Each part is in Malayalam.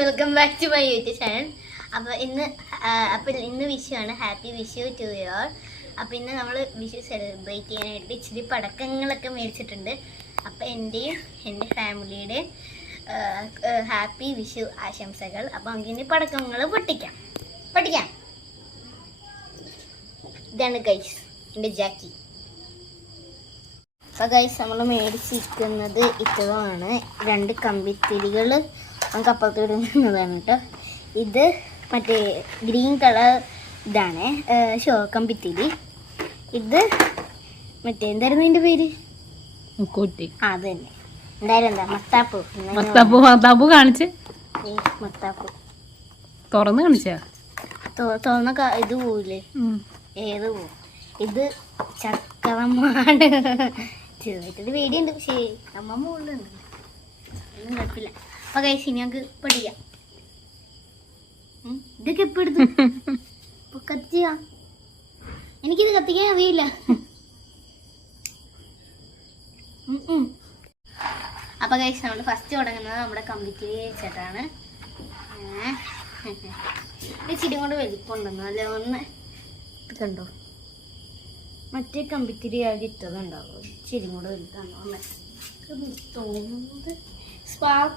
Welcome back to my YouTube channel അപ്പോൾ ഇന്ന് അപ്പോൾ ഇന്ന് വിഷു ആണ് ഹാപ്പി വിഷു ടു യുവർ അപ്പോൾ ഇന്ന് നമ്മൾ വിഷു സെലിബ്രേറ്റ് ചെയ്യാനായിട്ട് ഇച്ചിരി പടക്കങ്ങളൊക്കെ മേടിച്ചിട്ടുണ്ട്. അപ്പോൾ എന്റെയും എന്റെ ഫാമിലിയുടെ ഹാപ്പി വിഷു ആശംസകൾ. അപ്പോൾ നമുക്ക് ഇനി പടക്കങ്ങൾ പൊട്ടിക്കാം. പൊട്ടിക്കാം. ഇതാണ് ഗൈസ് എന്റെ ജാക്കി. അപ്പം ഗൈസ് നമ്മൾ മേടിച്ചിരിക്കുന്നത് ഇത്തരമാണ് രണ്ട് കമ്പിത്തിരികൾ നമുക്ക് അപ്പുറത്ത് ഇടുന്നതാണ് കേട്ടോ. ഇത് മറ്റേ ഗ്രീൻ കളർ ഇതാണ് ഷോ കമ്പിത്തിരി ഇത് മറ്റേ എന്തായിരുന്നു എന്റെ പേര്? മുക്കൂട്ടി. ആ അത് തന്നെ. എന്തായാലും എന്താ മത്താപ്പൂ. മത്താപ്പൂ മത്താപ്പൂ കാണിച്ച്. മത്താപ്പൂ. തുറന്ന് കാണിച്ചാ? തുറന്ന ഇത് പോവില്ലേ? ഏത്. ഇത് ചക്കരമാണ് ചെറുതായിട്ടൊരു പേടിയുണ്ട് പക്ഷേ അമ്മ മുകളിലുണ്ട്. ഒന്നും കുഴപ്പമില്ല. അപ്പൊ കഴിച്ച് ഇനി ഞങ്ങൾക്ക് പഠിക്കാം ഇതൊക്കെ എപ്പോ എടുത്തു? ഇപ്പൊ കത്തിയ എനിക്കിത് കത്തിക്കാൻ അറിയില്ല. അപ്പൊ കഴിച്ച് നമ്മൾ ഫസ്റ്റ് തുടങ്ങുന്നത് നമ്മുടെ കമ്പിത്തിരി വെച്ചിട്ടാണ്. ഏ. ഇച്ചിരി കൊണ്ട് വലിപ്പുണ്ടെന്ന് അല്ലേ ഒന്ന്? കണ്ടോ? മറ്റേ കമ്പിത്തിരി ആകെ ഇട്ടതുണ്ടാവും. ഇച്ചിരി കൂടെ വലുതാണോ. ഒന്ന് തോന്നുന്നത്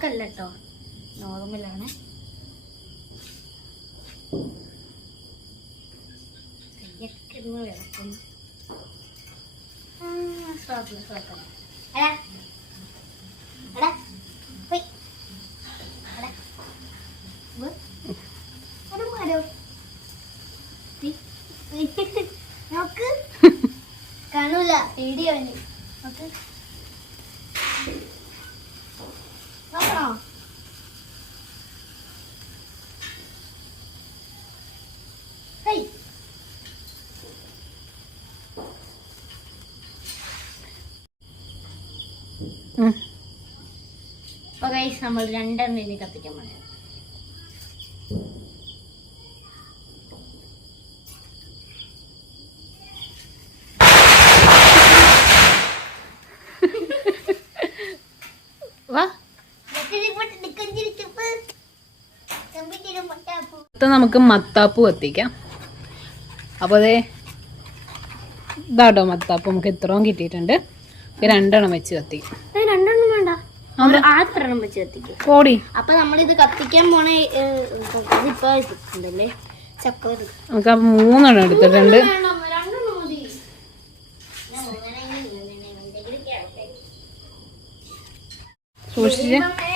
അല്ല കേട്ടോ നോർമലാണ് കയ്യൊക്കെ ഇരുന്ന് വിളക്കുന്നു സ്പാർക്കില്ല, സ്പാർക്കില്ല. അടാ പോയ്. എടാ, കാണൂല കൈസ് നോക്കണോ? ഗൈസ് നമ്മൾ രണ്ടെണ്ണം ഇനി കത്തിക്കാൻ പോണേ. വാ. നമുക്ക് മത്താപ്പു എത്തിക്കാം. അപ്പോൾ അതെ ഇതാട്ടോ മത്താപ്പ്. നമുക്ക് ഇത്രയും കിട്ടിയിട്ടുണ്ട്. രണ്ടെണ്ണം വെച്ച് കത്തിക്കാം. രണ്ടെണ്ണം വേണ്ട. ആദ്യം വെച്ച് കത്തിക്കും. കോടി അപ്പൊ നമ്മളിത് കത്തിക്കാൻ പോണ ഇതിപ്പോ നമുക്ക് മൂന്നെണ്ണം എടുത്തിട്ടുണ്ട്. സൂക്ഷിച്ച് അമ്മേ.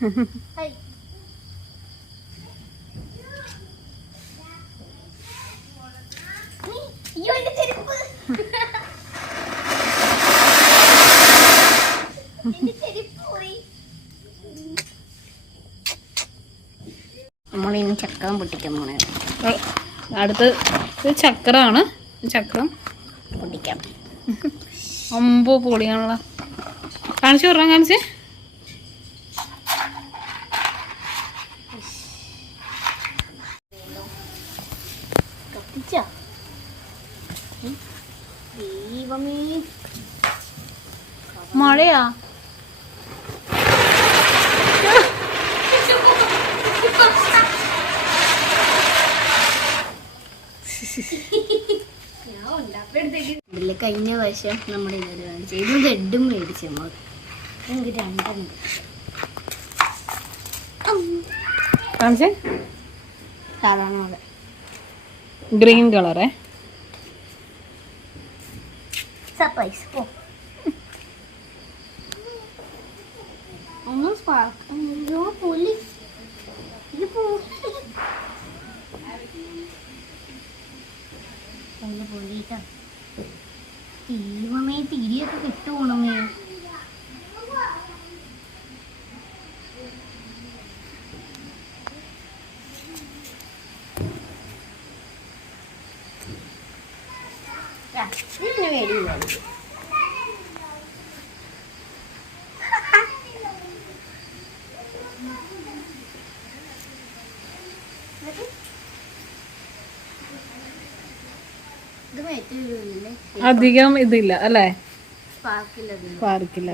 നമ്മളിനി ചക്രം പൊട്ടിക്കാൻ പോണേ. അടുത്ത് ഇത് ചക്രമാണ് ചക്രം പൊട്ടിക്കാം. ഒമ്പോ പൊളിയാണല്ലോ. കാണിച്ചു പറഞ്ഞ കാണിച്ച്. മഴയാ? കഴിഞ്ഞ പ്രാവശ്യം നമ്മുടെ ഇതൊരു ഇത് ബെഡും മേടിച്ചു നമ്മൾ നമുക്ക് രണ്ടെണ്ണം. കാണിച്ചേ? സാധാരണ പോലെ. ഗ്രീൻ കളറേ. സർപ്രൈസ് പോ ഒന്നും സ്പാർക്ക് അയ്യോ പൊലി. കേട്ടാ നീ പിന്നെ മേടിയില്ല ഇത് മേറ്റില്ലേ അധികം ഇതില്ല അല്ലേ? പാർക്കില്ല